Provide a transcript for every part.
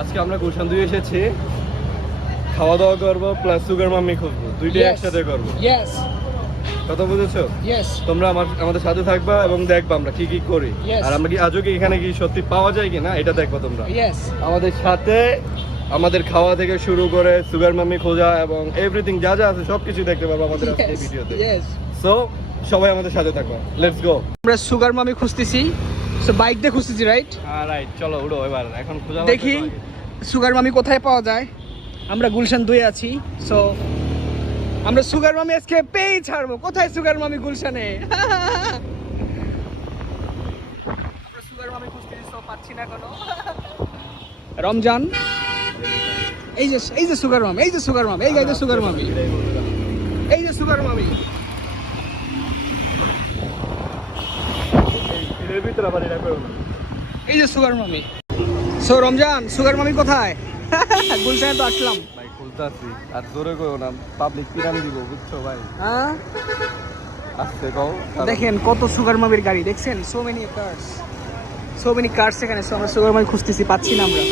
আজকে আমরা গুলশান 2 এসেছি, খাওয়া দাওয়া করবো প্লাস সুগার মাম্মি খুঁজবো, দুইটাই একসাথে করবো। কথা বুঝেছো? তোমরা আমাদের সাথে থাকবা এবং দেখবা আমরা কি কি করি, আর আমরা কি আজও কি এখানে কি সত্যি পাওয়া যায় কিনা এটা দেখবা তোমরা। আমাদের সাথে আমাদের খাওয়া থেকে শুরু করে সুগার মাম্মি খোঁজা এবং এভরিথিং যা যা আছে সবকিছু দেখতে পাবো আমাদের আজকের ভিডিওতে। সো সবাই আমাদের সাথে থাকবা, লেটস গো। আমরা সুগার মামি খুঁজতেছি, সো বাইক দিয়ে খুঁজতেছি, রাইট? হ্যাঁ রাইট, চলো উড়ো এবার, এখন খোঁজা দেখি সুগার মামি কোথায় পাওয়া যায়। আমরা গুলশান 2 আছি, সো আমরা সুগার মামি আজকে পেয়ে ছাড়বো। কোথায় সুগার মামি? গুলশানে। আমরা সুগার মামি খুঁজতেছি, সো পাচ্ছি না কোনো। রমজান, এই যে সুগার মামি, এই যে সুগার মামি, এই যে সুগার মামি, এই যে সুগার মামি। এই যে সুগার মামি। সো রমজান, সুগার মামি কোথায়? গুলশানে তো আসলাম ভাই, খুলতাছি আর জোরে কইও না, পাবলিক পিরান দিব বুঝছো ভাই। হ্যাঁ, আস্তে কও। দেখেন কত সুগার মামির গাড়ি, দেখছেন? So many curse, so many curse এখানে। সো আমরা সুগার মামি খুঁজতেছি, পাচ্ছি না আমরা।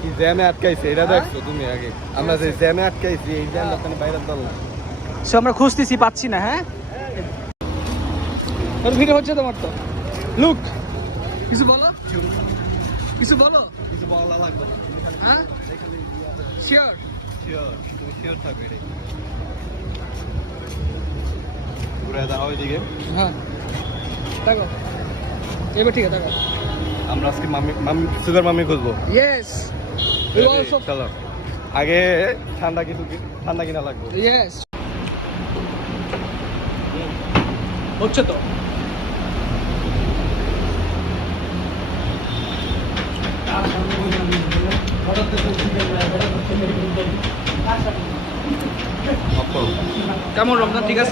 কি জ্যামে আটকাইছে এটা দেখছো তুমি আগে? আমরা যে জ্যামে আটকাইছি এই জ্যাম ওখানে বাইরে দল না। সো আমরা খুঁজতেছি, পাচ্ছি না। হ্যাঁ, তোর ভিডিও হচ্ছে তোমার তো। লুক, কিছু বলো, কিছু বলো। কিছু বলা লাগবে না, তুমি খালি হ্যাঁ, এখানে শিওর শিওর, তুমি শিওর থাকবে রে। ঘুরে দাও ওইদিকে। হ্যাঁ, দেখো এবার ঠিক আছে, দেখো। আমরা আজকে মামি সুগার মামি খুঁজবো। Yes, we also. চলো আগে ঠান্ডা কিনা লাগবে। ইয়েস, হচ্ছে তো। কেমন রমজান? ঠিক আছে।